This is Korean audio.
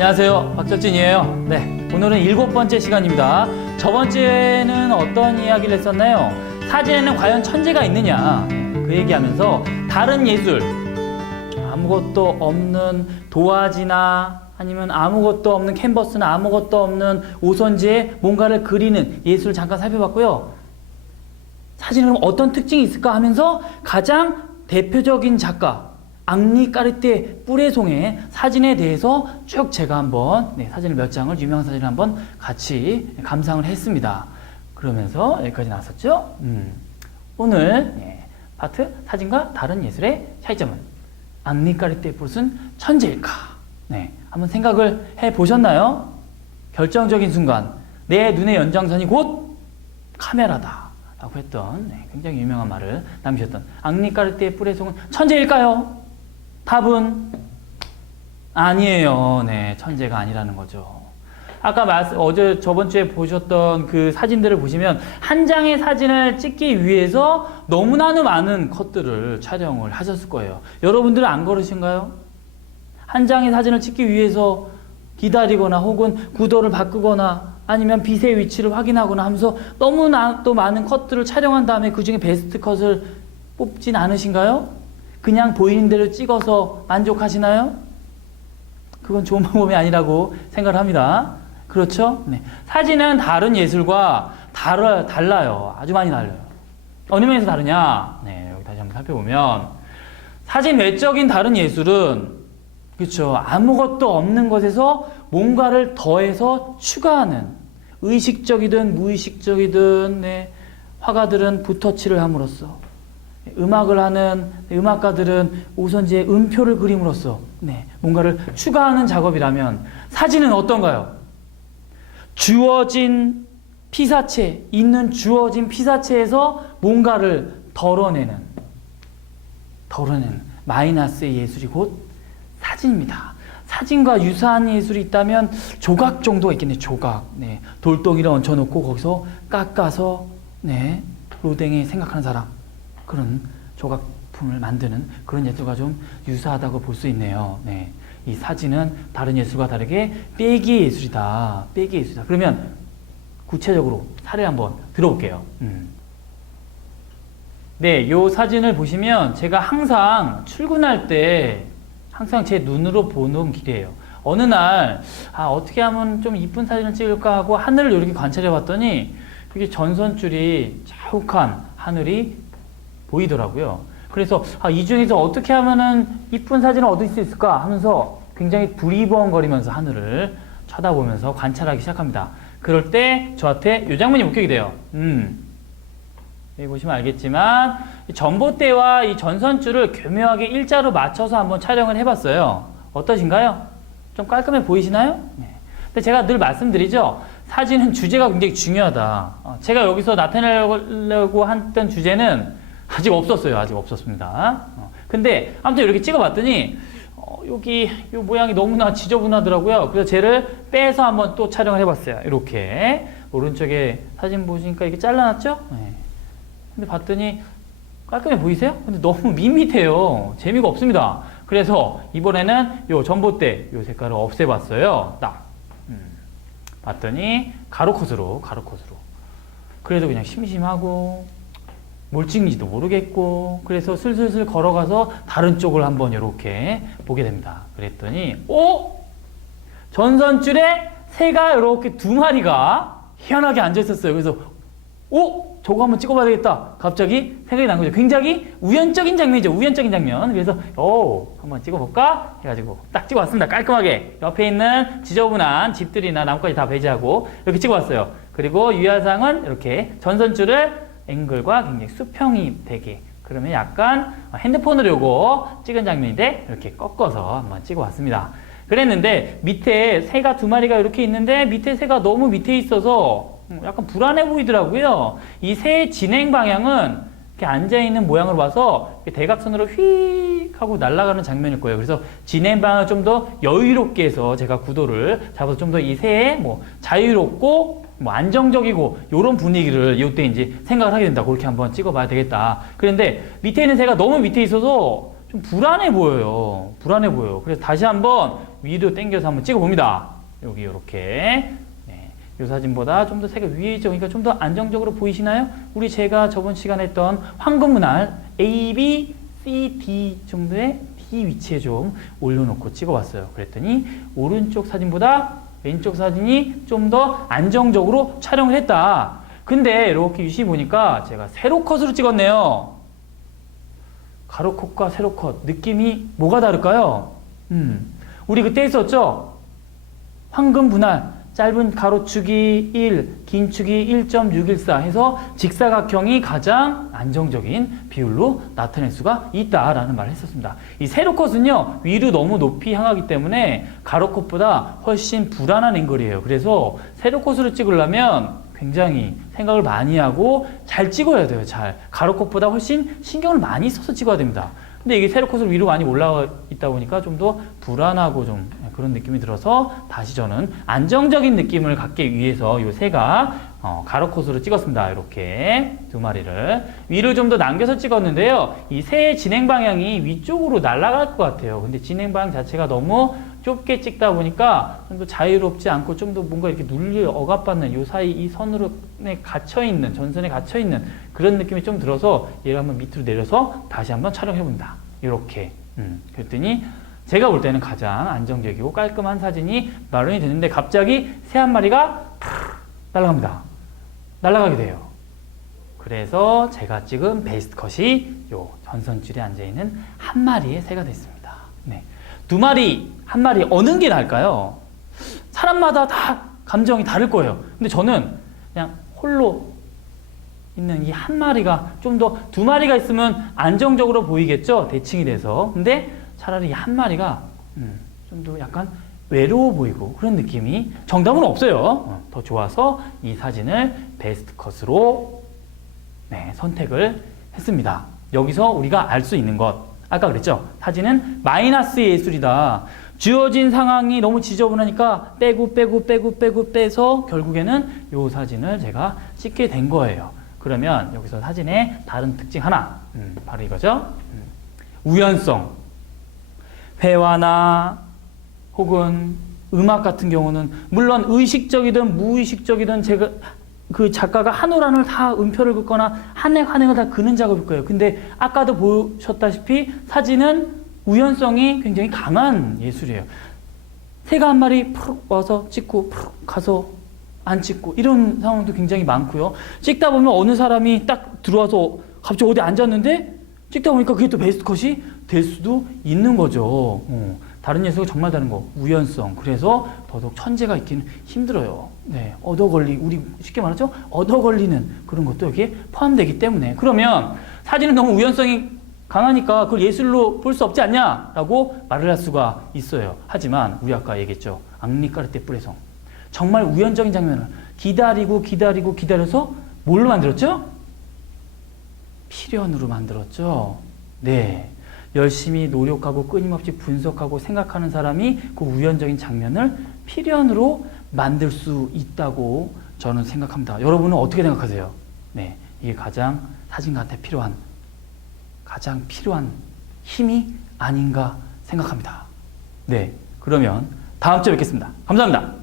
안녕하세요, 박철진이에요. 네, 오늘은 7번째 시간입니다. 저번주에는 어떤 이야기를 했었나요? 사진에는 과연 천재가 있느냐, 그 얘기하면서 다른 예술, 아무것도 없는 도화지나 아니면 아무것도 없는 캔버스나 아무것도 없는 오선지에 뭔가를 그리는 예술을 잠깐 살펴봤고요. 사진은 그럼 어떤 특징이 있을까 하면서 가장 대표적인 작가 앙리 까르띠에 뿌레송의 사진에 대해서 쭉 제가 한번 사진을 몇 장을 유명한 사진을 한번 같이 감상을 했습니다. 그러면서 여기까지 나왔었죠. 오늘 파트 사진과 다른 예술의 차이점은 앙리 까르띠에 뿌레송은 천재일까? 한번 생각을 해보셨나요? 결정적인 순간 내 눈의 연장선이 곧 카메라다 라고 했던 굉장히 유명한 말을 남기셨던 앙리 까르띠에 뿌레송은 천재일까요? 답은 아니에요. 천재가 아니라는 거죠. 아까 저번주에 보셨던 그 사진들을 보시면 한 장의 사진을 찍기 위해서 너무나도 많은 컷들을 촬영을 하셨을 거예요. 여러분들은 안 그러신가요? 한 장의 사진을 찍기 위해서 기다리거나 혹은 구도를 바꾸거나 아니면 빛의 위치를 확인하거나 하면서 너무나 또 많은 컷들을 촬영한 다음에 그 중에 베스트 컷을 뽑진 않으신가요? 그냥 보이는 대로 찍어서 만족하시나요? 그건 좋은 방법이 아니라고 생각을 합니다. 그렇죠? 사진은 다른 예술과 달라요. 아주 많이 달라요. 어느 면에서 다르냐? 여기 다시 한번 살펴보면 사진 외적인 다른 예술은 그렇죠. 아무것도 없는 것에서 뭔가를 더해서 추가하는 의식적이든 무의식적이든 화가들은 붓터치를 함으로써 음악을 하는 음악가들은 오선지에 음표를 그림으로써 뭔가를 추가하는 작업이라면 사진은 어떤가요? 주어진 피사체, 있는 주어진 피사체에서 뭔가를 덜어내는 마이너스의 예술이 곧 사진입니다. 사진과 유사한 예술이 있다면 조각 정도가 있겠네요. 조각. 돌덩이를 얹혀놓고 거기서 깎아서 로댕에 생각하는 사람. 그런 조각품을 만드는 그런 예술과 좀 유사하다고 볼 수 있네요. 이 사진은 다른 예술과 다르게 빼기의 예술이다. 빼기의 예술이다. 그러면 구체적으로 사례 한번 들어볼게요. 이 사진을 보시면 제가 항상 출근할 때 항상 제 눈으로 보는 길이에요. 어느 날 어떻게 하면 좀 이쁜 사진을 찍을까 하고 하늘을 이렇게 관찰해 봤더니 그게 전선줄이 자욱한 하늘이 보이더라고요. 그래서 이 중에서 어떻게 하면은 이쁜 사진을 얻을 수 있을까 하면서 굉장히 두리번거리면서 하늘을 쳐다보면서 관찰하기 시작합니다. 그럴 때 저한테 이 장면이 목격이 돼요. 여기 보시면 알겠지만 이 전봇대와 이 전선줄을 교묘하게 일자로 맞춰서 한번 촬영을 해봤어요. 어떠신가요? 좀 깔끔해 보이시나요? 근데 제가 늘 말씀드리죠. 사진은 주제가 굉장히 중요하다. 제가 여기서 나타내려고 했던 주제는 아직 없었어요. 아직 없었습니다. 근데 아무튼 이렇게 찍어봤더니 여기 이 모양이 너무나 지저분하더라고요. 그래서 쟤를 빼서 한번 또 촬영을 해봤어요. 이렇게 오른쪽에 사진 보시니까 이게 잘라놨죠? 근데 봤더니 깔끔해 보이세요? 근데 너무 밋밋해요. 재미가 없습니다. 그래서 이번에는 요 전봇대 요 색깔을 없애봤어요. 딱 봤더니 가로컷으로 그래도 그냥 심심하고 뭘 찍는지도 모르겠고 그래서 슬슬 걸어가서 다른 쪽을 한번 이렇게 보게 됩니다. 그랬더니 전선줄에 새가 이렇게 2마리가 희한하게 앉아 있었어요. 그래서 저거 한번 찍어봐야 되겠다. 갑자기 생각이 난 거죠. 굉장히 우연적인 장면이죠. 우연적인 장면. 그래서 한번 찍어볼까 해가지고 딱 찍어왔습니다. 깔끔하게 옆에 있는 지저분한 집들이나 나뭇가지 다 배제하고 이렇게 찍어왔어요. 그리고 유야상은 이렇게 전선줄을 앵글과 굉장히 수평이 되게 그러면 약간 핸드폰으로 요거 찍은 장면인데 이렇게 꺾어서 한번 찍어왔습니다. 그랬는데 밑에 새가 2마리가 이렇게 있는데 밑에 새가 너무 밑에 있어서 약간 불안해 보이더라고요. 이 새의 진행 방향은 이렇게 앉아있는 모양으로 봐서 대각선으로 휙 하고 날아가는 장면일 거예요. 그래서 진행 방향을 좀 더 여유롭게 해서 제가 구도를 잡아서 좀 더 이 새의 자유롭고 안정적이고 이런 분위기를 이때 이제 생각을 하게 된다. 그렇게 한번 찍어봐야 되겠다. 그런데 밑에 있는 새가 너무 밑에 있어서 좀 불안해 보여요. 불안해 보여요. 그래서 다시 한번 위로 당겨서 한번 찍어 봅니다. 여기 이렇게. 네, 이 사진보다 좀 더 색이 위에 있죠. 그러니까 좀 더 안정적으로 보이시나요? 우리 제가 저번 시간에 했던 황금문알 A, B, C, D 정도의 D 위치에 좀 올려놓고 찍어봤어요. 그랬더니 오른쪽 사진보다 왼쪽 사진이 좀 더 안정적으로 촬영을 했다. 근데 이렇게 유심히 보니까 제가 세로 컷으로 찍었네요. 가로 컷과 세로 컷 느낌이 뭐가 다를까요? 우리 그때 했었죠? 황금 분할 짧은 가로축이 1, 긴 축이 1.614 해서 직사각형이 가장 안정적인 비율로 나타낼 수가 있다라는 말을 했었습니다. 이 세로 컷은요, 위로 너무 높이 향하기 때문에 가로 컷보다 훨씬 불안한 앵글이에요. 그래서 세로 컷으로 찍으려면 굉장히 생각을 많이 하고 잘 찍어야 돼요. 잘. 가로 컷보다 훨씬 신경을 많이 써서 찍어야 됩니다. 근데 이게 세로 컷으로 위로 많이 올라가 있다 보니까 좀 더 불안하고 좀 그런 느낌이 들어서 다시 저는 안정적인 느낌을 갖기 위해서 이 새가 가로 컷으로 찍었습니다. 이렇게 두 마리를 위로 좀 더 남겨서 찍었는데요. 이 새의 진행 방향이 위쪽으로 날아갈 것 같아요. 근데 진행 방향 자체가 너무 좁게 찍다 보니까 좀 더 자유롭지 않고 좀 더 뭔가 이렇게 눌려 억압받는 요 사이 이 선으로 갇혀있는 전선에 갇혀있는 그런 느낌이 좀 들어서 얘를 한번 밑으로 내려서 다시 한번 촬영해 봅니다. 이렇게 그랬더니 제가 볼 때는 가장 안정적이고 깔끔한 사진이 마련이 되는데 갑자기 새 한 마리가 날아갑니다. 날아가게 돼요. 그래서 제가 찍은 베이스트 컷이 요 전선줄에 앉아있는 한 마리의 새가 됐습니다. 네. 두 마리, 한 마리 어느 게 나을까요? 사람마다 다 감정이 다를 거예요. 근데 저는 그냥 홀로 있는 이 한 마리가 좀 더 두 마리가 있으면 안정적으로 보이겠죠? 대칭이 돼서. 근데 차라리 이 한 마리가 좀 더 약간 외로워 보이고 그런 느낌이 정답은 없어요. 더 좋아서 이 사진을 베스트 컷으로 선택을 했습니다. 여기서 우리가 알 수 있는 것 아까 그랬죠? 사진은 마이너스 예술이다. 주어진 상황이 너무 지저분하니까 빼고 빼서 결국에는 이 사진을 제가 찍게 된 거예요. 그러면 여기서 사진의 다른 특징 하나 바로 이거죠. 우연성. 회화나 혹은 음악 같은 경우는 물론 의식적이든 무의식적이든 제가 그 작가가 한 올 한 올 다 음표를 긋거나 한 획 한 획을 다 그는 작업일 거예요. 근데 아까도 보셨다시피 사진은 우연성이 굉장히 강한 예술이에요. 새가 한 마리 푸르 와서 찍고 푸르 가서 안 찍고 이런 상황도 굉장히 많고요. 찍다 보면 어느 사람이 딱 들어와서 갑자기 어디 앉았는데 찍다 보니까 그게 또 베스트 컷이 될 수도 있는 거죠. 다른 예술과 정말 다른 거 우연성. 그래서 더더욱 천재가 있기는 힘들어요. 네, 우리 쉽게 말하죠, 얻어 걸리는 그런 것도 여기에 포함되기 때문에. 그러면 사진은 너무 우연성이 강하니까 그걸 예술로 볼 수 없지 않냐라고 말을 할 수가 있어요. 하지만 우리 아까 얘기했죠, 앙리까르테 뿔에성. 정말 우연적인 장면을 기다려서 뭘로 만들었죠? 필연으로 만들었죠. 네. 열심히 노력하고 끊임없이 분석하고 생각하는 사람이 그 우연적인 장면을 필연으로 만들 수 있다고 저는 생각합니다. 여러분은 어떻게 생각하세요? 네. 이게 가장 사진가한테 가장 필요한 힘이 아닌가 생각합니다. 네. 그러면 다음 주에 뵙겠습니다. 감사합니다.